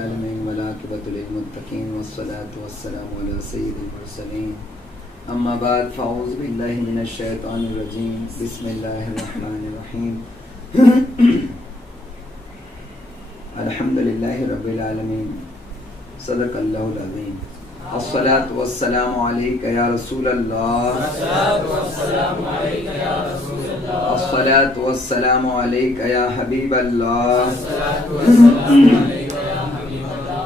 العالمين والعاقبۃ للمتقین والصلاة والسلام علی سید المرسلین اما بعد فاعوذ باللہ من الشیطان الرجیم بسم اللہ الرحمن الرحیم الحمد للہ رب العالمین صدق اللہ العظیم الصلاة والسلام علیک یا رسول اللہ الصلاة والسلام علیک یا حبیب اللہ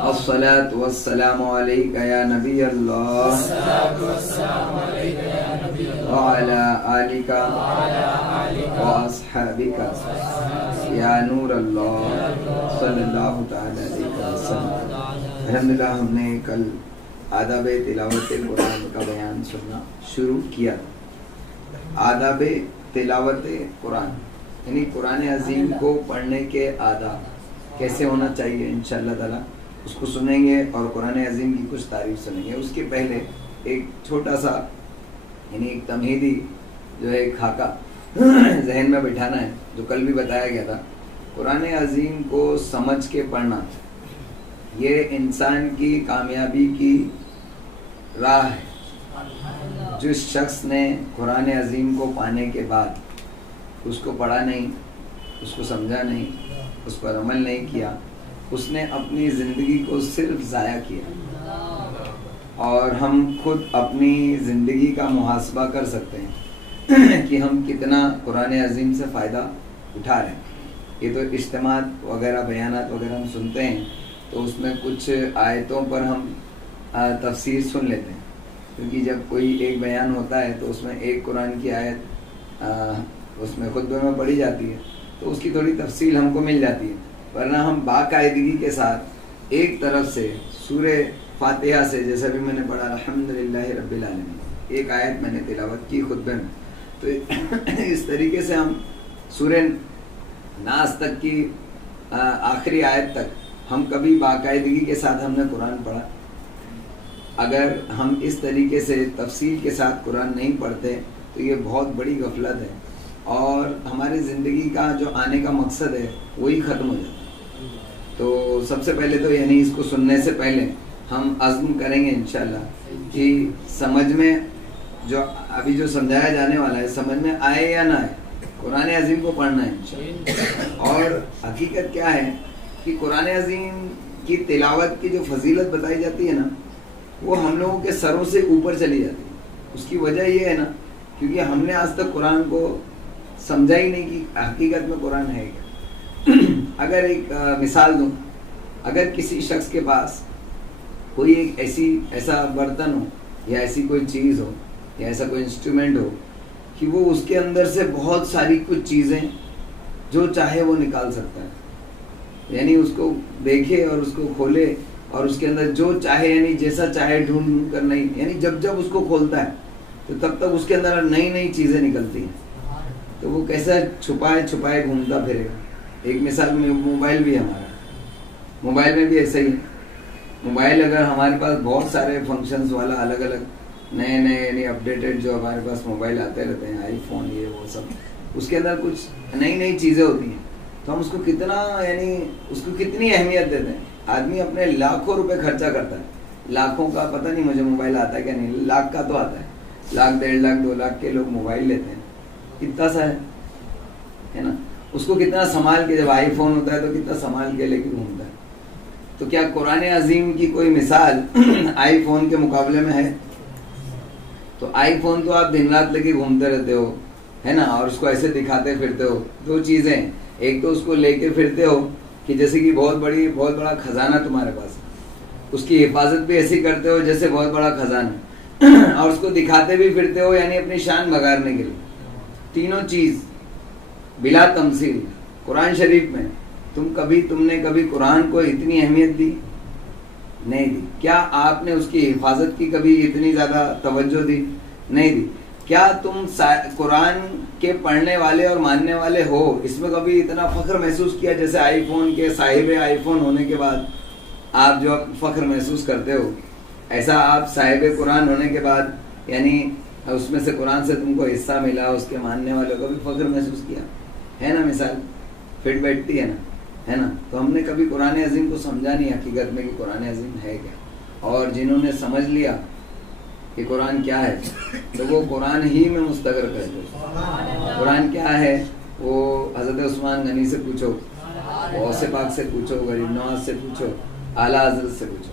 الصلاة والسلام علیک یا نبی اللہ وعلی آلک واصحابک یا نور اللہ صلی اللہ تعالی علیہ وسلم۔ الحمدللہ ہم نے کل آداب تلاوت قرآن کا بیان سننا شروع کیا۔ آداب تلاوت قرآن یعنی قرآن عظیم کو پڑھنے کے آداب کیسے ہونا چاہیے، انشاءاللہ تعالی اس کو سنیں گے اور قرآن عظیم کی کچھ تعریف سنیں گے۔ اس کے پہلے ایک چھوٹا سا یعنی ایک تمہیدی جو ہے خاکہ ذہن میں بٹھانا ہے، جو کل بھی بتایا گیا تھا۔ قرآن عظیم کو سمجھ کے پڑھنا یہ انسان کی کامیابی کی راہ ہے۔ جس شخص نے قرآن عظیم کو پانے کے بعد اس کو پڑھا نہیں، اس کو سمجھا نہیں، اس پر عمل نہیں کیا، اس نے اپنی زندگی کو صرف ضائع کیا۔ اور ہم خود اپنی زندگی کا محاسبہ کر سکتے ہیں کہ ہم کتنا قرآن عظیم سے فائدہ اٹھا رہے ہیں۔ یہ تو اجتماعات وغیرہ بیانات وغیرہ ہم سنتے ہیں تو اس میں کچھ آیتوں پر ہم تفسیر سن لیتے ہیں، کیونکہ جب کوئی ایک بیان ہوتا ہے تو اس میں ایک قرآن کی آیت اس میں خطبے میں پڑھی جاتی ہے تو اس کی تھوڑی تفصیل ہم کو مل جاتی ہے، ورنہ ہم باقاعدگی کے ساتھ ایک طرف سے سورہ فاتحہ سے، جیسا بھی میں نے پڑھا الحمدللہ رب العالمین، ایک آیت میں نے تلاوت کی خطبے میں، تو اس طریقے سے ہم سورہ ناس تک کی آخری آیت تک ہم کبھی باقاعدگی کے ساتھ ہم نے قرآن پڑھا؟ اگر ہم اس طریقے سے تفصیل کے ساتھ قرآن نہیں پڑھتے تو یہ بہت بڑی غفلت ہے اور ہماری زندگی کا جو آنے کا مقصد ہے وہی ختم ہو جاتا ہے۔ تو سب سے پہلے تو یعنی اس کو سننے سے پہلے ہم عزم کریں گے انشاءاللہ کہ سمجھ میں جو ابھی جو سمجھایا جانے والا ہے سمجھ میں آئے یا نہ آئے قرآن عظیم کو پڑھنا ہے انشاءاللہ۔ اور حقیقت کیا ہے کہ قرآن عظیم کی تلاوت کی جو فضیلت بتائی جاتی ہے نا وہ ہم لوگوں کے سروں سے اوپر چلی جاتی ہے۔ اس کی وجہ یہ ہے نا کیونکہ ہم نے آج تک قرآن کو سمجھا ہی نہیں کہ حقیقت میں قرآن ہے کیا۔ اگر ایک مثال دوں، اگر کسی شخص کے پاس کوئی ایک ایسا برتن ہو یا ایسی کوئی چیز ہو یا ایسا کوئی انسٹرومنٹ ہو کہ وہ اس کے اندر سے بہت ساری کچھ چیزیں جو چاہے وہ نکال سکتا ہے، یعنی اس کو دیکھے اور اس کو کھولے اور اس کے اندر جو چاہے یعنی جیسا چاہے ڈھونڈ کر نہیں، یعنی جب اس کو کھولتا ہے تو تب تک اس کے اندر نئی نئی چیزیں نکلتی ہیں، تو وہ کیسا چھپائے گھومتا پھرے گا۔ ایک مثال میں موبائل بھی ہمارا، موبائل میں بھی ایسا ہی ہے۔ موبائل اگر ہمارے پاس بہت سارے فنکشنز والا الگ الگ نئے یعنی اپڈیٹڈ جو ہمارے پاس موبائل آتے رہتے ہیں، آئی فون یہ وہ سب، اس کے اندر کچھ نئی چیزیں ہوتی ہیں تو ہم اس کو کتنا یعنی اس کو کتنی اہمیت دیتے ہیں۔ آدمی اپنے لاکھوں روپے خرچہ کرتا ہے، لاکھوں کا پتہ نہیں مجھے موبائل آتا ہے کیا نہیں، لاکھ کا تو آتا ہے، 1,00,000 1.5 لاکھ 2 لاکھ کے لوگ موبائل لیتے ہیں، کتنا سا ہے نا، اس کو کتنا سنبھال کے، جب آئی فون ہوتا ہے تو کتنا سنبھال کے لے کے گھومتا ہے۔ تو کیا قرآن عظیم کی کوئی مثال آئی فون کے مقابلے میں ہے؟ تو آئی فون تو آپ دن رات لے کے گھومتے رہتے ہو ہے نا، اور اس کو ایسے دکھاتے پھرتے ہو۔ دو چیزیں، ایک تو اس کو لے کے پھرتے ہو کہ جیسے کہ بہت بڑا خزانہ تمہارے پاس ہے، اس کی حفاظت بھی ایسی کرتے ہو جیسے بہت بڑا خزانہ، اور اس کو دکھاتے بھی پھرتے ہو یعنی اپنی شان بگاڑنے کے لیے۔ تینوں چیز بلا تمثیل قرآن شریف میں تم نے کبھی قرآن کو اتنی اہمیت دی نہیں دی؟ کیا آپ نے اس کی حفاظت کی کبھی اتنی زیادہ توجہ دی؟ نہیں دی۔ کیا تم قرآن کے پڑھنے والے اور ماننے والے ہو اس میں کبھی اتنا فخر محسوس کیا جیسے آئی فون کے صاحب آئی فون ہونے کے بعد آپ جو فخر محسوس کرتے ہو، ایسا آپ صاحب قرآن ہونے کے بعد یعنی اس میں سے قرآن سے تم کو حصہ ملا، اس کے ماننے والوں کو بھی فخر محسوس کیا ہے نا؟ مثال فٹ بیٹھتی ہے نا، ہے نا. تو ہم نے کبھی قرآن عظیم کو سمجھا نہیں حقیقت میں کہ قرآن عظیم ہے کیا, اور جنہوں نے سمجھ لیا کہ قرآن کیا ہے تو وہ قرآن ہی میں مستقر کر دو. قرآن کیا ہے وہ حضرت عثمان غنی سے پوچھو, غوث پاک سے پوچھو, غریب نواز سے پوچھو, اعلیٰ حضرت سے پوچھو.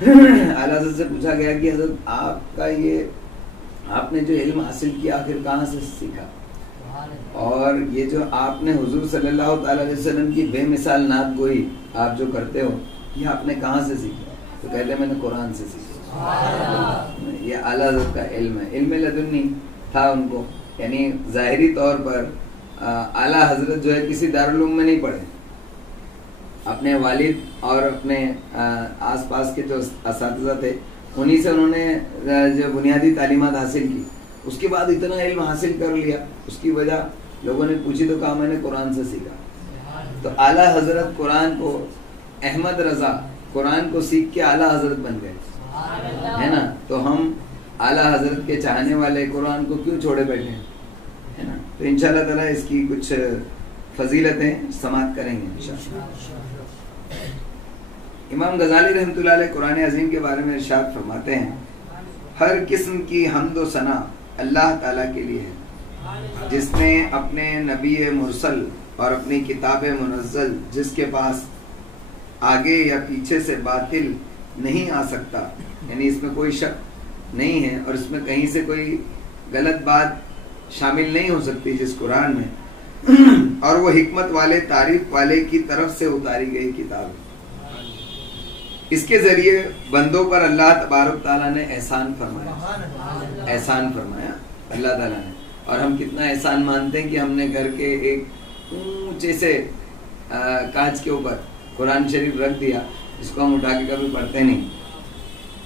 اعلیٰ حضرت سے پوچھا گیا کہ حضرت آپ کا یہ آپ نے جو علم حاصل کیا آخر کہاں سے سیکھا, اور یہ جو آپ نے حضور صلی اللہ تعالی علیہ وسلم کی بے مثال نعت گوئی آپ جو کرتے ہو یہ آپ نے کہاں سے سیکھا؟ تو کہتے ہیں میں نے قرآن سے سیکھا. یہ اعلیٰ حضرت کا علم ہے, علم لدنی تھا ان کو, یعنی ظاہری طور پر اعلیٰ حضرت جو ہے کسی دارالعلوم میں نہیں پڑھے, اپنے والد اور اپنے آس پاس کے جو اساتذہ تھے انہی سے انہوں نے جو بنیادی تعلیمات حاصل کی, اس کے بعد اتنا علم حاصل کر لیا. اس کی وجہ لوگوں نے پوچھی تو کہا میں نے قرآن سے سیکھا. تو اعلیٰ حضرت قرآن کو, احمد رضا قرآن کو سیکھ کے اعلیٰ حضرت بن گئے, ہے نا. تو ہم اعلیٰ حضرت کے چاہنے والے قرآن کو کیوں چھوڑے بیٹھے ہیں, ہے نا. تو انشاءاللہ تعالیٰ اس کی کچھ فضیلتیں سماعت کریں گے انشاءاللہ. امام غزالی رحمۃ اللہ علیہ قرآن عظیم کے بارے میں ارشاد فرماتے ہیں ہر قسم کی حمد و ثنا اللہ تعالیٰ کے لیے ہے جس نے اپنے نبی مرسل اور اپنی کتاب منزل جس کے پاس آگے یا پیچھے سے باطل نہیں آ سکتا, یعنی اس میں کوئی شک نہیں ہے اور اس میں کہیں سے کوئی غلط بات شامل نہیں ہو سکتی جس قرآن میں, اور وہ حکمت والے تعریف والے کی طرف سے اتاری گئی کتاب ہے. اس کے ذریعے بندوں پر اللہ تبارک تعالیٰ نے احسان فرمایا, احسان فرمایا اللہ تعالیٰ نے. اور ہم کتنا احسان مانتے ہیں کہ ہم نے گھر کے ایک اونچے سے کانچ کے اوپر قرآن شریف رکھ دیا جس کو ہم اٹھا کے کبھی پڑھتے نہیں.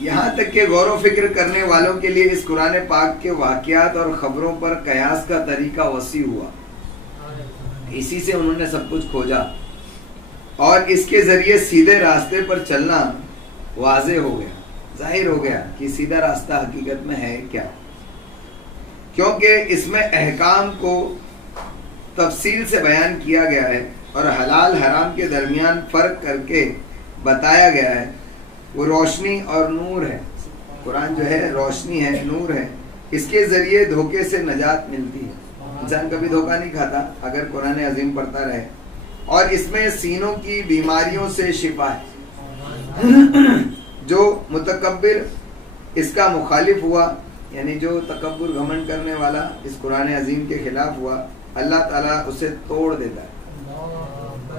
یہاں تک کہ غور و فکر کرنے والوں کے لیے اس قرآن پاک کے واقعات اور خبروں پر قیاس کا طریقہ وسیع ہوا. اسی سے انہوں نے سب کچھ کھوجا اور اس کے ذریعے سیدھے راستے پر چلنا واضح ہو گیا, ظاہر ہو گیا کہ سیدھا راستہ حقیقت میں ہے کیا, کیونکہ اس میں احکام کو تفصیل سے بیان کیا گیا ہے اور حلال حرام کے درمیان فرق کر کے بتایا گیا ہے. وہ روشنی اور نور ہے, قرآن جو ہے روشنی ہے, نور ہے. اس کے ذریعے دھوکے سے نجات ملتی ہے, انسان کبھی دھوکہ نہیں کھاتا اگر قرآن عظیم پڑھتا رہے. اور اس میں سینوں کی بیماریوں سے شفا ہے. جو متکبر اس کا مخالف ہوا, یعنی جو تکبر گھمنڈ کرنے والا اس قرآن عظیم کے خلاف ہوا, اللہ تعالیٰ اسے توڑ دیتا ہے.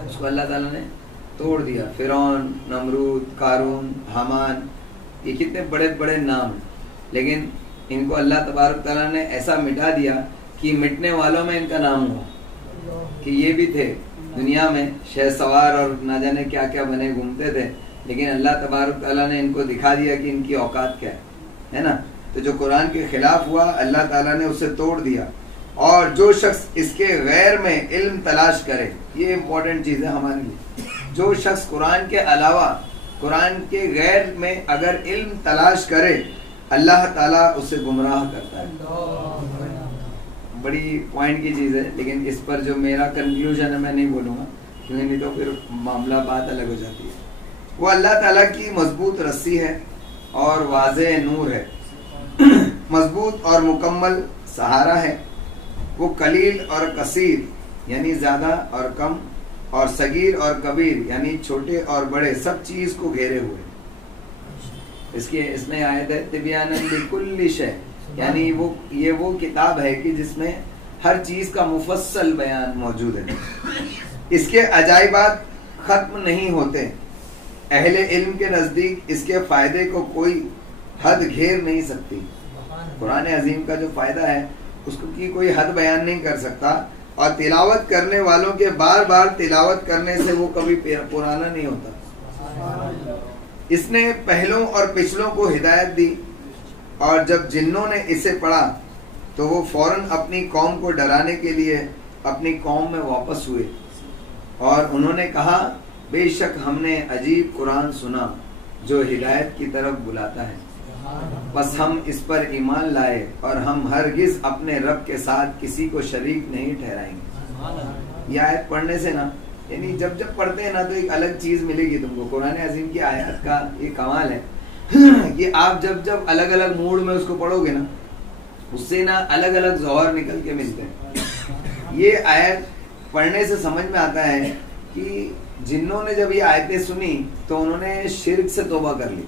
اس کو اللہ تعالیٰ نے توڑ دیا. فرعون, نمرود, قارون, حامان, یہ کتنے بڑے بڑے نام ہیں, لیکن ان کو اللہ تبارک تعالیٰ نے ایسا مٹا دیا کہ مٹنے والوں میں ان کا نام ہوا کہ یہ بھی تھے دنیا میں شہ سوار اور نہ جانے کیا کیا بنے گھومتے تھے, لیکن اللہ تبارک تعالیٰ نے ان کو دکھا دیا کہ ان کی اوقات کیا ہے نا. تو جو قرآن کے خلاف ہوا اللہ تعالیٰ نے اسے توڑ دیا. اور جو شخص اس کے غیر میں علم تلاش کرے, یہ امپورٹنٹ چیز ہے ہمارے لیے, جو شخص قرآن کے علاوہ قرآن کے غیر میں اگر علم تلاش کرے اللہ تعالیٰ اسے گمراہ کرتا ہے. بڑی پوائنٹ کی چیز ہے, لیکن اس پر جو میرا کنکلوژن ہے میں نہیں بولوں گا کیونکہ نہیں تو پھر معاملہ بات الگ ہو جاتی ہے. وہ اللہ تعالیٰ کی مضبوط رسی ہے اور واضح نور ہے, مضبوط اور مکمل سہارا ہے. وہ قلیل اور کثیر یعنی زیادہ اور کم, اور صغیر اور کبیر یعنی چھوٹے اور بڑے سب چیز کو گھیرے ہوئے. اس میں آیت ہے تبیانا لکل شیء, یعنی یہ وہ کتاب ہے کہ جس میں ہر چیز کا مفصل بیان موجود ہے. اس کے عجائبات ختم نہیں ہوتے. اہل علم کے نزدیک اس کے فائدے کو کوئی حد گھیر نہیں سکتی. قرآن عظیم کا جو فائدہ ہے اس کی کوئی حد بیان نہیں کر سکتا, اور تلاوت کرنے والوں کے بار بار تلاوت کرنے سے وہ کبھی پرانا نہیں ہوتا. اس نے پہلوں اور پچھلوں کو ہدایت دی, اور جب جنوں نے اسے پڑھا تو وہ فوراً اپنی قوم کو ڈرانے کے لیے اپنی قوم میں واپس ہوئے, اور انہوں نے کہا بے شک ہم نے عجیب قرآن سنا جو ہدایت کی طرف بلاتا ہے, بس ہم اس پر ایمان لائے اور ہم ہرگز اپنے رب کے ساتھ کسی کو شریک نہیں ٹھہرائیں گے. یہ آیت پڑھنے سے نا یعنی جب جب پڑھتے ہیں نا تو ایک الگ چیز ملے گی تم کو. قرآن عظیم کی آیات کا یہ کمال ہے کہ آپ جب جب الگ الگ موڈ میں اس کو پڑھو گے نا اس سے نا الگ الگ ظہور نکل کے ملتے ہیں. یہ آیت پڑھنے سے سمجھ میں آتا ہے کہ جنہوں نے جب یہ آیتیں سنی تو انہوں نے شرک سے توبہ کر لی.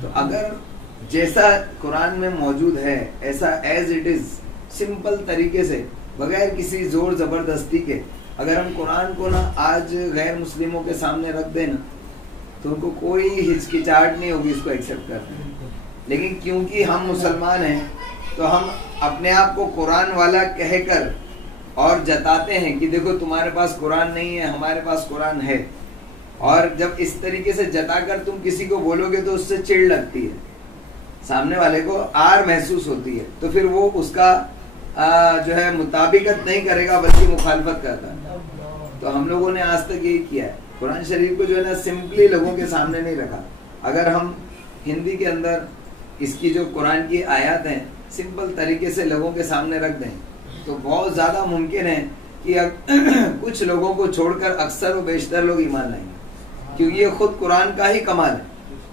تو اگر جیسا قرآن میں موجود ہے ایسا ایز اٹ از سمپل طریقے سے بغیر کسی زور زبردستی کے اگر ہم قرآن کو نا آج غیر مسلموں کے سامنے رکھ دیں نا تو ان کو کوئی ہچکچاہٹ نہیں ہوگی اس کو ایکسیپٹ کرنے. لیکن کیونکہ ہم مسلمان ہیں تو ہم اپنے آپ کو قرآن والا کہہ کر اور جتاتے ہیں کہ دیکھو تمہارے پاس قرآن نہیں ہے ہمارے پاس قرآن ہے. اور جب اس طریقے سے جتا کر تم کسی کو بولو گے تو اس سے چڑ لگتی ہے, سامنے والے کو آر محسوس ہوتی ہے, تو پھر وہ اس کا جو ہے مطابقت نہیں کرے گا بلکہ مخالفت کرتا ہے. تو ہم لوگوں نے آج تک یہی کیا ہے, قرآن شریف کو جو ہے نا سمپلی لوگوں کے سامنے نہیں رکھا. اگر ہم ہندی کے اندر اس کی جو قرآن کی آیات ہیں سمپل طریقے سے لوگوں کے سامنے رکھ دیں تو بہت زیادہ ممکن ہے کہ کچھ لوگوں کو چھوڑ کر اکثر و بیشتر لوگ ایمان لائیں گے, کیونکہ یہ خود قرآن کا ہی کمال ہے.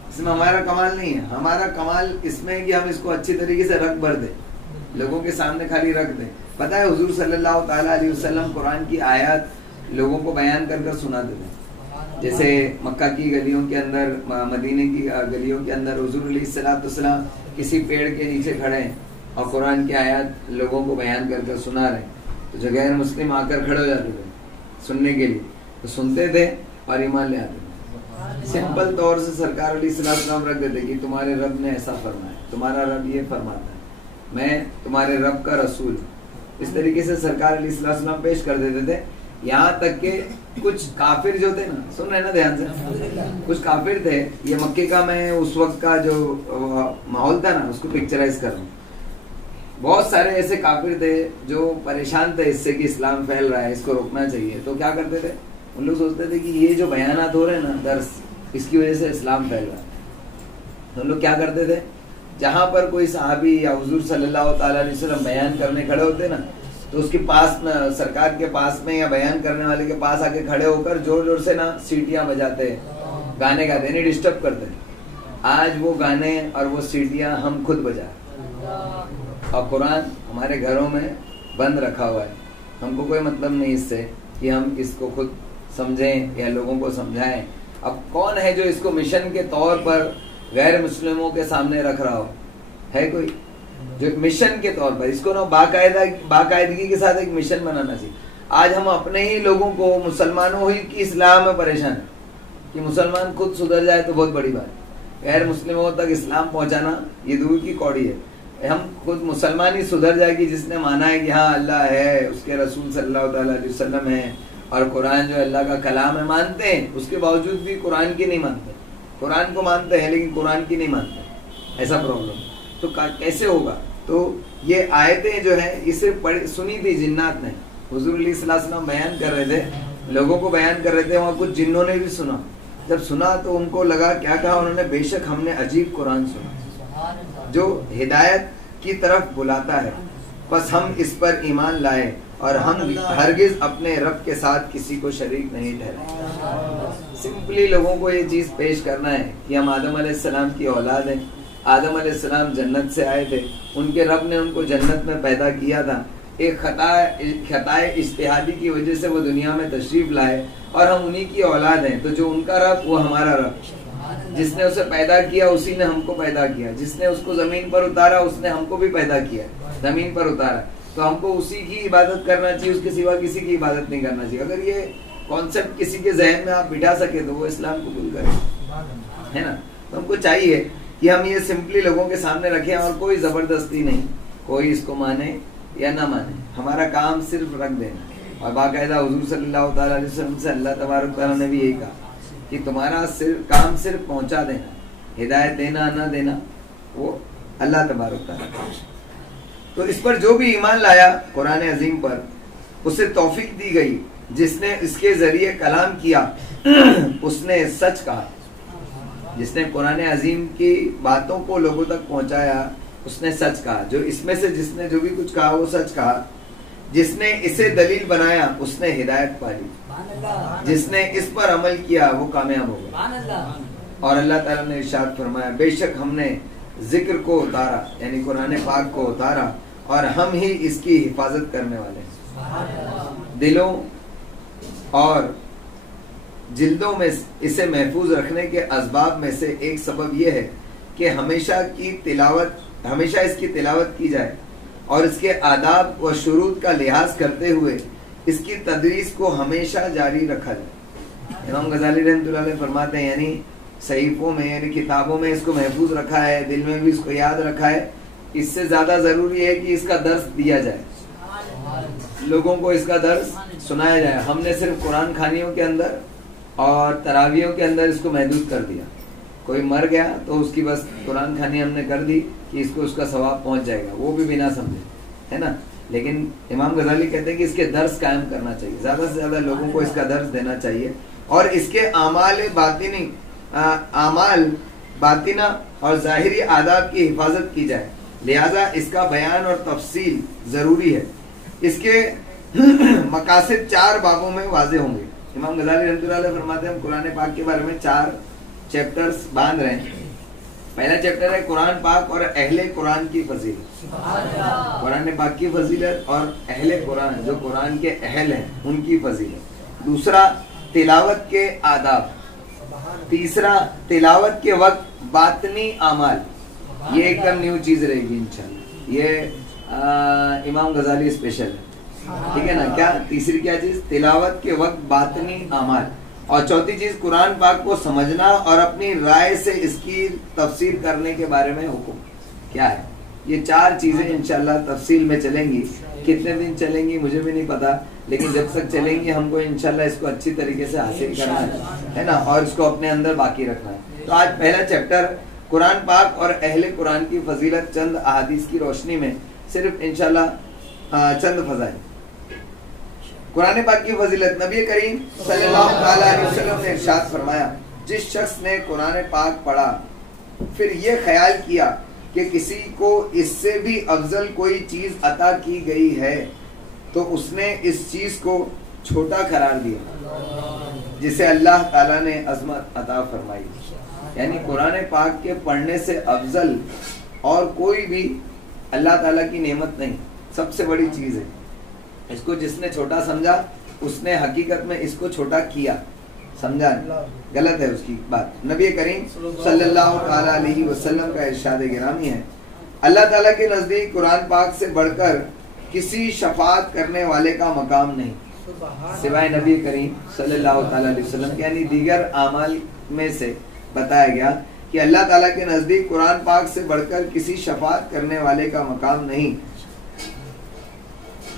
اس میں ہمارا کمال نہیں ہے. ہمارا کمال اس میں ہے کہ ہم اس کو اچھی طریقے سے رکھ بھر دیں, لوگوں کے سامنے خالی رکھ دیں. پتہ ہے حضور صلی اللہ تعالیٰ علیہ وسلم قرآن کی آیات لوگوں کو بیان کر کر سنا دیتے ہیں. جیسے مکہ کی گلیوں کے اندر, مدینے کی گلیوں کے اندر حضور علیہ الصلوۃ والسلام کسی پیڑ کے نیچے کھڑے ہیں اور قرآن کی آیات لوگوں کو بیان کر کر سنا رہے ہیں, تو جو غیر مسلم آ کر کھڑے ہو جاتے تھے سننے کے لیے, تو سنتے تھے اور ایمان لے آتے تھے. سمپل طور سے سرکار علیہ الصلوۃ والسلام رکھ دیتے کہ تمہارے رب نے ایسا فرمایا, تمہارا رب یہ فرماتا ہے, میں تمہارے رب کا رسول ہوں. اس طریقے سے سرکار علیہ الصلوۃ والسلام پیش کر دیتے تھے. یہاں تک کہ کچھ کافر جو تھے نا, سن رہے نا دھیان سے, کچھ کافر تھے, یہ مکے کا میں اس وقت کا جو ماحول تھا نا اس کو پکچرائز کر رہا ہوں. بہت سارے ایسے کافر تھے جو پریشان تھے اس سے کہ اسلام پھیل رہا ہے, اس کو روکنا چاہیے. تو کیا کرتے تھے, ان لوگ سوچتے تھے کہ یہ جو بیانات ہو رہے ہیں نا درس, اس کی وجہ سے اسلام پھیل رہا ہے. تو ان لوگ کیا کرتے تھے, جہاں پر کوئی صحابی یا حضور صلی اللہ تعالیٰ علیہ وسلم بیان کرنے کھڑے ہوتے نا تو اس کے پاس میں, سرکار کے پاس میں یا بیان کرنے والے کے پاس آ کے کھڑے ہو کر زور زور سے نا سیٹیاں بجاتے, گانے گاتے, یعنی ڈسٹرب کرتے. آج وہ گانے اور وہ سیٹیاں ہم خود بجائیں, اور قرآن ہمارے گھروں میں بند رکھا ہوا ہے. ہم کو کوئی مطلب نہیں اس سے کہ ہم اس کو خود سمجھیں یا لوگوں کو سمجھائیں. اب کون ہے جو اس کو مشن کے طور پر غیر مسلموں کے سامنے رکھ رہا ہو, ہے کوئی جو مشن کے طور پر اس کو نا باقاعدگی کے ساتھ ایک مشن بنانا چاہیے. آج ہم اپنے ہی لوگوں کو, مسلمانوں ہی کی اصلاح میں پریشان ہیں کہ مسلمان خود سدھر جائے تو بہت بڑی بات. غیر مسلموں تک اسلام پہنچانا یہ دور کی کوڑی ہے. ہم خود مسلمان ہی سدھر جائے گی جس نے مانا ہے کہ ہاں اللہ ہے, اس کے رسول صلی اللہ تعالیٰ علیہ وسلم ہے اور قرآن جو اللہ کا کلام ہے مانتے ہیں, اس کے باوجود بھی قرآن کی نہیں مانتے. قرآن کو مانتے ہیں لیکن قرآن کی نہیں مانتے. ایسا پرابلم تو کیسے ہوگا؟ تو یہ آیتیں جو ہیں یہ صرف سنی تھی جنات نے, حضور علیہ الصلوۃ والسلام بیان کر رہے تھے, لوگوں کو بیان کر رہے تھے, وہاں کچھ جنوں نے بھی سنا. جب سنا تو ان کو لگا, کیا کہا انہوں نے, بے شک ہم نے عجیب قرآن سنا جو ہدایت کی طرف بلاتا ہے, بس ہم اس پر ایمان لائے اور ہم ہرگز اپنے رب کے ساتھ کسی کو شریک نہیں ٹھہرائے. سمپلی لوگوں کو یہ چیز پیش کرنا ہے کہ ہم آدم علیہ السلام کی اولاد ہیں. آدم علیہ السلام جنت سے آئے تھے, ان کے رب نے ان کو جنت میں پیدا کیا تھا. ایک خطائے اجتہادی کی وجہ سے وہ دنیا میں تشریف لائے اور ہم انہی کی اولاد ہیں. تو جو ان کا رب وہ ہمارا رب, جس نے اسے پیدا کیا اسی نے ہم کو پیدا کیا, جس نے اس کو زمین پر اتارا اس نے ہم کو بھی پیدا کیا, زمین پر اتارا. تو ہم کو اسی کی عبادت کرنا چاہیے, اس کے سوا کسی کی عبادت نہیں کرنا چاہیے. اگر یہ کانسیپٹ کسی کے ذہن میں آپ بٹھا سکے تو وہ اسلام قبول کرے, ہے نا. تو ہم کو چاہیے کہ ہم یہ سمپلی لوگوں کے سامنے رکھیں اور کوئی زبردستی نہیں, کوئی اس کو مانے یا نہ مانے, ہمارا کام صرف رکھ دینا. اور باقاعدہ حضور صلی اللہ تعالیٰ علیہ وسلم سے اللہ تبارک تعالیٰ نے بھی یہی کہا کہ تمہارا کام صرف پہنچا دینا, ہدایت دینا نہ دینا وہ اللہ تبارک تعالیٰ. تو اس پر جو بھی ایمان لایا قرآن عظیم پر, اسے توفیق دی گئی. جس نے اس کے ذریعے کلام کیا اس نے سچ کہا. جس نے قرآن عظیم کی باتوں کو لوگوں تک پہنچایا اس نے سچ کہا. جو اس میں سے جس نے جو بھی کچھ کہا وہ سچ کہا. جس نے اسے دلیل بنایا اس نے ہدایت پا لی، جس نے اس پر عمل کیا وہ کامیاب ہو گیا۔ اور اللہ تعالیٰ نے ارشاد فرمایا بے شک ہم نے ذکر کو اتارا، یعنی قرآن پاک کو اتارا، اور ہم ہی اس کی حفاظت کرنے والے ہیں۔ دلوں اور جلدوں میں اسے محفوظ رکھنے کے اسباب میں سے ایک سبب یہ ہے کہ ہمیشہ اس کی تلاوت کی جائے اور اس کے آداب و شروط کا لحاظ کرتے ہوئے اس کی تدریس کو ہمیشہ جاری رکھا جائے۔ امام غزالی رحمۃ اللہ علیہ فرماتے ہیں یعنی صحیفوں میں، یعنی کتابوں میں اس کو محفوظ رکھا ہے، دل میں بھی اس کو یاد رکھا ہے، اس سے زیادہ ضروری ہے کہ اس کا درس دیا جائے، لوگوں کو اس کا درس سنایا جائے۔ ہم نے صرف قرآن خوانیوں کے اندر اور تراویحوں کے اندر اس کو محدود کر دیا، کوئی مر گیا تو اس کی بس قرآن خوانی ہم نے کر دی کہ اس کو اس کا ثواب پہنچ جائے گا، وہ بھی بنا سمجھے، ہے نا۔ لیکن امام غزالی کہتے ہیں کہ اس کے درس قائم کرنا چاہیے، زیادہ سے زیادہ لوگوں کو اس کا درس دینا چاہیے، اور اس کے اعمال باطنہ اور ظاہری آداب کی حفاظت کی جائے، لہذا اس کا بیان اور تفصیل ضروری ہے۔ اس کے مقاصد 4 بابوں میں واضح ہوں گے۔ امام غزالی رحمۃ اللہ علیہ فرماتے ہیں ہم قرآن پاک کے بارے میں 4 چیپٹرز باندھ رہے ہیں۔ پہلا چیپٹر ہے قرآن پاک اور اہل قرآن کی فضیلت، قرآن پاک کی فضیلت اور اہل قرآن جو قرآن کے اہل ہیں ان کی فضیلت۔ دوسرا تلاوت کے آداب، تیسرا تلاوت کے وقت باطنی اعمال، یہ ایک دم نیو چیز رہے گی انشاءاللہ، یہ امام غزالی اسپیشل ہے، ٹھیک ہے نا۔ کیا تیسری کیا چیز؟ تلاوت کے وقت باطنی اعمال، اور چوتھی چیز قرآن پاک کو سمجھنا اور اپنی رائے سے اس کی تفسیر کرنے کے بارے میں حکم کیا ہے۔ یہ 4 چیزیں انشاءاللہ تفصیل میں چلیں گی، کتنے دن چلیں گی مجھے بھی نہیں پتا، لیکن جب تک چلیں گی ہم کو انشاءاللہ اس کو اچھی طریقے سے حاصل کرنا ہے نا، اور اس کو اپنے اندر باقی رکھنا ہے۔ تو آج پہلا چیپٹر قرآن پاک اور اہل قرآن کی فضیلت، چند احادیث کی روشنی میں صرف انشاءاللہ چند فضائل۔ قرآن پاک کی فضیلت، نبی کریم صلی اللہ علیہ وسلم نے ارشاد فرمایا جس شخص نے قرآن پاک پڑھا پھر یہ خیال کیا کہ کسی کو اس سے بھی افضل کوئی چیز عطا کی گئی ہے تو اس نے اس چیز کو چھوٹا قرار دیا جسے اللہ تعالیٰ نے عظمت عطا فرمائی۔ یعنی قرآن پاک کے پڑھنے سے افضل اور کوئی بھی اللہ تعالیٰ کی نعمت نہیں، سب سے بڑی چیز ہے۔ اس کو جس نے چھوٹا سمجھا اس نے حقیقت میں اس کو چھوٹا کیا، سمجھا غلط ہے اس کی بات۔ نبی کریم صلی اللہ تعالیٰ علیہ وسلم کا ارشاد گرامی ہے اللہ تعالیٰ کے نزدیک قرآن پاک سے بڑھ کر کسی شفاعت کرنے والے کا مقام نہیں سوائے نبی کریم صلی اللہ تعالیٰ علیہ وسلم کے۔ یعنی دیگر اعمال میں سے بتایا گیا کہ اللہ تعالیٰ کے نزدیک قرآن پاک سے بڑھ کر کسی شفاعت کرنے والے کا مقام نہیں،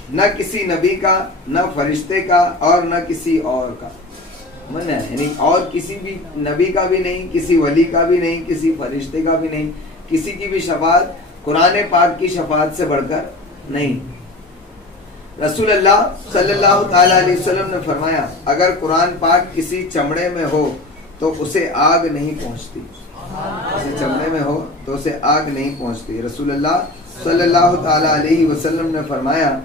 نہ کسی نبی کا، نہ فرشتے کا، اور نہ کسی اور کا۔ یعنی اور کسی بھی نبی کا بھی نہیں، کسی ولی کا بھی نہیں، کسی فرشتے کا بھی نہیں، کسی کی بھی شفاعت قرآن پاک کی شفاعت سے بڑھ کر نہیں۔ رسول اللہ صلی اللہ تعالی علیہ وسلم نے فرمایا اگر قرآن پاک کسی چمڑے میں ہو تو اسے آگ نہیں پہنچتی، کسی چمڑے میں ہو تو اسے آگ نہیں پہنچتی۔ رسول اللہ صلی اللہ تعالی علیہ وسلم نے فرمایا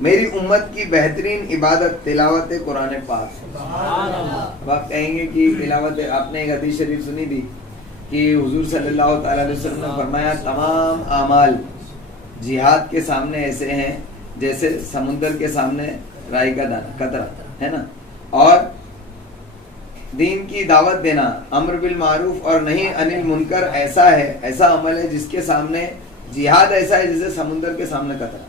میری امت کی بہترین عبادت تلاوت قرآن پاک۔ اب آپ کہیں گے کہ تلاوت، آپ نے ایک حدیث شریف سنی تھی کہ حضور صلی اللہ تعالی علیہ وسلم نے فرمایا تمام اعمال جہاد کے سامنے ایسے ہیں جیسے سمندر کے سامنے رائی کا دانہ، قطرہ، ہے نا۔ اور دین کی دعوت دینا، امر بالمعروف اور نہی عن المنکر ایسا ہے، ایسا عمل ہے جس کے سامنے جہاد ایسا ہے جیسے سمندر کے سامنے قطرہ۔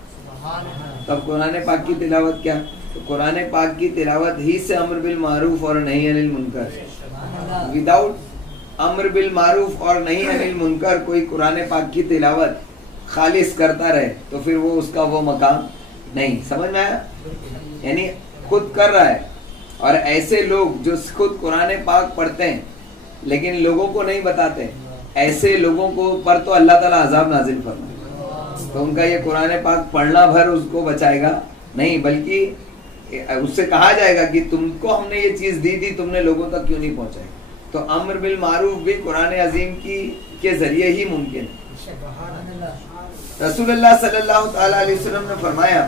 تب قرآن پاک کی تلاوت کیا؟ تو قرآن پاک کی تلاوت ہی سے امر بالمعروف اور نہی عن المنکر، وداؤٹ امر بالمعروف اور نہی عن المنکر کوئی قرآن پاک کی تلاوت خالص کرتا رہے تو پھر وہ اس کا وہ مقام نہیں۔ سمجھ میں آیا؟ یعنی خود کر رہا ہے، اور ایسے لوگ جو خود قرآن پاک پڑھتے ہیں لیکن لوگوں کو نہیں بتاتے، ایسے لوگوں کو پر تو اللہ تعالیٰ عذاب نازل فرمائے، تو ان کا یہ قرآن پاک پڑھنا بھر اس کو بچائے گا نہیں، بلکہ اس سے کہا جائے گا کہ تم کو ہم نے یہ چیز دی تھی، تم نے لوگوں تک کیوں نہیں پہنچائی۔ تو امر بالمعروف بھی قرآن عظیم کے ذریعے ہی ممکن ہے۔ رسول اللہ صلی اللہ تعالی علیہ وسلم نے فرمایا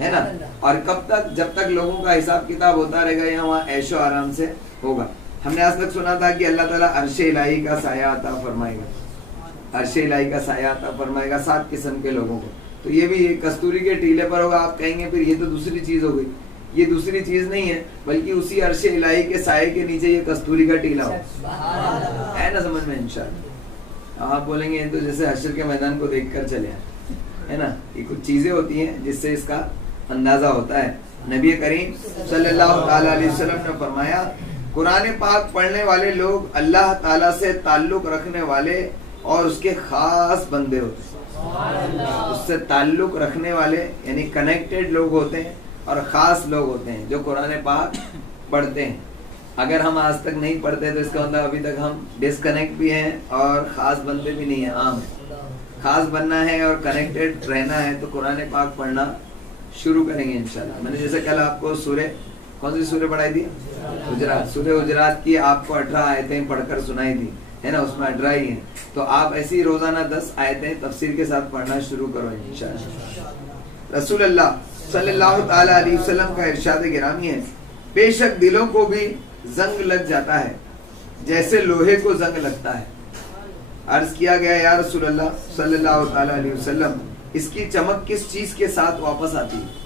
ہے نا. اور کب تک؟ جب تک لوگوں کا حساب کتاب ہوتا رہے گا یا وہاں عیش و آرام سے ہوگا. ہم نے آج تک سنا تھا کہ اللہ تعالیٰ عرش الہی کا سایہ عطا فرمائے گا, عرش الہی کا سایہ عطا فرمائے گا 7 قسم کے لوگوں کو. تو یہ بھی کستوری کے ٹیلے پر ہوگا. آپ کہیں گے پھر یہ تو دوسری چیز ہو گئی. یہ دوسری چیز نہیں ہے, بلکہ اسی عرش الہی کے سائے کے نیچے یہ کستوری کا ٹیلا ہو, ہے نا سمجھ میں انشاءاللہ. آپ بولیں گے تو جیسے حشر کے میدان کو دیکھ کر چلے ہیں, ہے نا. یہ کچھ چیزیں ہوتی ہیں جس سے اس کا اندازہ ہوتا ہے. نبی کریم صلی اللہ تعالیٰ علیہ وسلم نے فرمایا قرآن پاک پڑھنے والے لوگ اللہ تعالیٰ سے تعلق رکھنے والے اور اس کے خاص بندے ہوتے ہیں. اس سے تعلق رکھنے والے یعنی کنیکٹڈ لوگ ہوتے ہیں, اور خاص لوگ ہوتے ہیں جو قرآن پاک پڑھتے ہیں. اگر ہم آج تک نہیں پڑھتے تو اس کا مطلب ابھی تک ہم ڈسکنیکٹ بھی ہیں اور خاص بندے بھی نہیں ہیں, عام ہیں. خاص بننا ہے اور کنیکٹڈ رہنا ہے تو قرآن پاک پڑھنا شروع کریں گے انشاءاللہ. میں نے جیسے کل آپ کو سورہ, کون سی سورہ پڑھائی تھی؟ حجرات. سورہ حجرات کی آپ کو 18 آیتیں پڑھ کر سنائی تھی, ہے نا. اس میں 18 ہی ہیں. تو آپ ایسی روزانہ 10 آیتیں تفسیر کے ساتھ پڑھنا شروع کرو انشاءاللہ. رسول اللہ صلی اللہ تعالی علیہ وسلم کا ارشاد گرامی ہے بے شک دلوں کو بھی زنگ لگ جاتا ہے جیسے لوہے کو زنگ لگتا ہے. عرض کیا گیا یا رسول اللہ صلی اللہ تعالی علیہ وسلم اس کی چمک کس چیز کے ساتھ واپس آتی ہے؟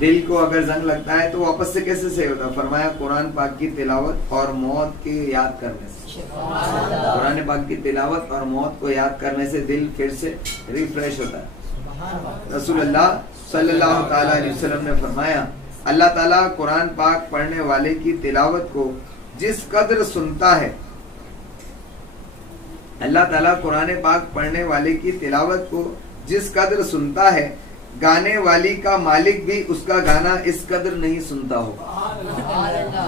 دل کو اگر زنگ لگتا ہے تو واپس سے کیسے صحیح ہوتا؟ فرمایا قرآن پاک کی تلاوت اور موت کی یاد کرنے سے. قرآن پاک کی تلاوت اور موت کو یاد کرنے سے دل پھر سے ریفریش ہوتا ہے. رسول اللہ صلی اللہ تعالی علیہ وسلم نے فرمایا اللہ تعالیٰ قرآن پاک پڑھنے والے کی تلاوت کو جس قدر سنتا ہے, اللہ تعالیٰ قرآن پاک پڑھنے والے کی تلاوت کو جس قدر سنتا ہے گانے والی کا مالک بھی اس کا گانا اس قدر نہیں سنتا ہوگا.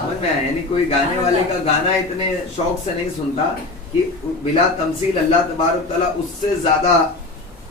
سمجھ میں آیا؟ یعنی کوئی گانے والے کا گانا اتنے شوق سے نہیں سنتا کہ بلا تمثیل اللہ تبارک تعالیٰ اس سے زیادہ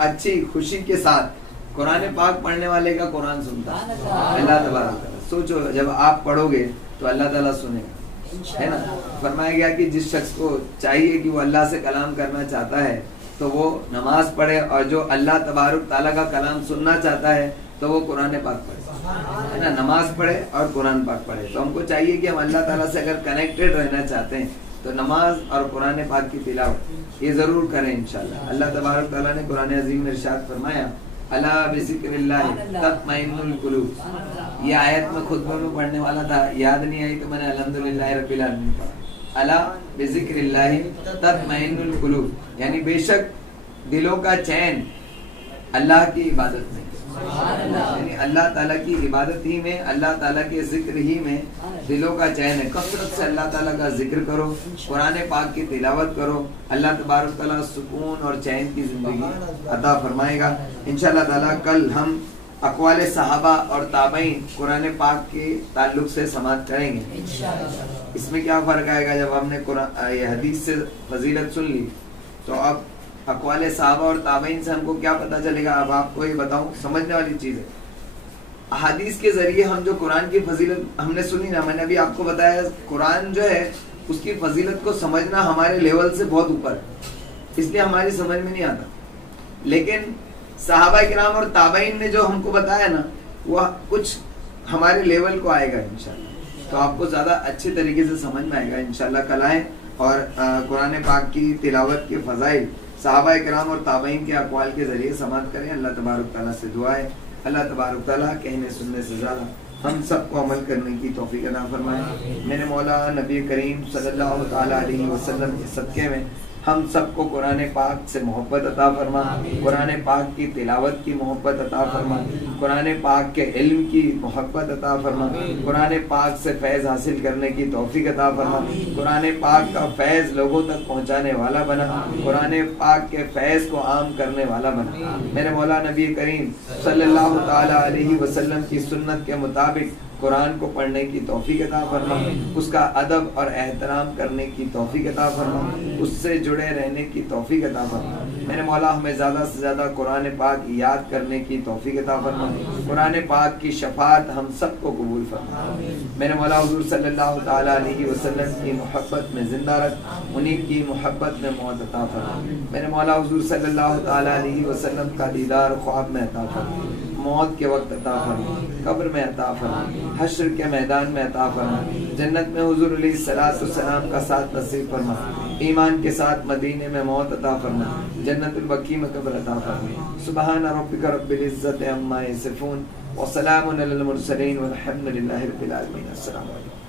اچھی خوشی کے ساتھ قرآن پاک پڑھنے والے کا قرآن سنتا اللہ تبارک تعالیٰ. سوچو جب آپ پڑھو گے تو اللہ تعالیٰ سنے گا, ہے نا. فرمایا گیا کہ جس شخص کو چاہیے کہ وہ اللہ سے کلام کرنا چاہتا ہے تو وہ نماز پڑھے, اور جو اللہ تبارک تعالیٰ کا کلام سننا چاہتا ہے تو وہ قرآن پاک پڑھے, ہے نا. نماز پڑھے اور قرآن پاک پڑھے. تو ہم کو چاہیے کہ ہم اللہ تعالیٰ سے اگر کنیکٹڈ رہنا چاہتے ہیں تو نماز اور قرآن پاک کی تلاوت یہ ضرور کریں انشاءاللہ. اللہ تبارک تعالیٰ نے قرآن عظیم میں ارشاد فرمایا الا بذکر اللہ تطمئن القلوب. یہ آیت میں خطبہ میں پڑھنے والا تھا, یاد نہیں آئی تو میں نے الحمدللہ رب العالمین پڑھا. الا بذکر اللہ تطمئن القلوب, یعنی بے شک دلوں کا چین اللہ کی عبادت میں, یعنی اللہ تعالیٰ کی عبادت ہی میں, اللہ تعالیٰ کے ذکر ہی میں دلوں کا چین ہے. کثرت سے اللہ تعالیٰ کا ذکر کرو, قرآن پاک کی تلاوت کرو, اللہ تبارک تعالیٰ سکون اور چین کی زندگی عطا فرمائے گا انشاءاللہ تعالیٰ. کل ہم اقوال صحابہ اور تابعین قرآن پاک کے تعلق سے سماعت کریں گے. اس میں کیا فرق آئے گا؟ جب ہم نے یہ حدیث سے فضیلت سن لی تو اب اقوال صحابہ اور تابعین سے ہم کو کیا پتہ چلے گا؟ اب آپ کو یہ بتاؤں, سمجھنے والی چیز ہے. احادیث کے ذریعے ہم جو قرآن کی فضیلت ہم نے سنی نا, میں نے ابھی آپ کو بتایا قرآن جو ہے اس کی فضیلت کو سمجھنا ہمارے لیول سے بہت اوپر ہے, اس لیے ہماری سمجھ میں نہیں آتا. لیکن صحابہ کرام اور تابعین نے جو ہم کو بتایا نا وہ کچھ ہمارے لیول کو آئے گا انشاءاللہ, تو آپ کو زیادہ اچھے طریقے سے سمجھ میں آئے گا انشاءاللہ. کل آئیں اور قرآن پاک کی تلاوت کے فضائل صحابہ کرام اور تابعین کے اقوال کے ذریعے سماعت کریں. اللہ تبارک تعالیٰ سے دعا ہے اللہ تبارک تعالیٰ کہنے سننے سے زیادہ ہم سب کو عمل کرنے کی توفیق عطا فرمائے. میرے مولا نبی کریم صلی اللہ تعالیٰ علیہ وسلم کے صدقے میں ہم سب کو قرآن پاک سے محبت عطا فرما, قرآن پاک کی تلاوت کی محبت عطا فرما, قرآن پاک کے علم کی محبت عطا فرما, قرآن پاک سے فیض حاصل کرنے کی توفیق عطا فرما, قرآن پاک کا فیض لوگوں تک پہنچانے والا بنا, قرآن پاک کے فیض کو عام کرنے والا بنا. میرے مولا نبی کریم صلی اللہ تعالیٰ علیہ وسلم کی سنت کے مطابق قرآن کو پڑھنے کی توفیق عطا فرما, اس کا ادب اور احترام کرنے کی توفیق عطا فرما, اس سے جڑے رہنے کی توفیق عطا فرما. میرے مولا ہمیں زیادہ سے زیادہ قرآن پاک یاد کرنے کی توفیق عطا فرما, قرآن پاک کی شفاعت ہم سب کو قبول فرما. میرے مولا حضور صلی اللہ تعالیٰ علیہ وسلم کی محبت میں زندہ رکھ, انہیں کی محبت میں موت عطا فرما. میرے مولا حضور صلی اللہ تعالیٰ علیہ وسلم کا دیدار خواب میں عطا فرما. موت کے وقت عطا فرما، قبر میں عطا فرما، حشر کے میدان میں عطا فرما، جنت میں حضور علیہ الصلوۃ والسلام کا ساتھ نصیب فرما، ایمان کے ساتھ مدینے میں موت عطا فرما، جنت البقیع میں قبر عطا فرما۔ سبحان ربک رب العزت عما یصفون وسلام علی المرسلین والحمد للہ رب العالمین۔ السلام علیکم۔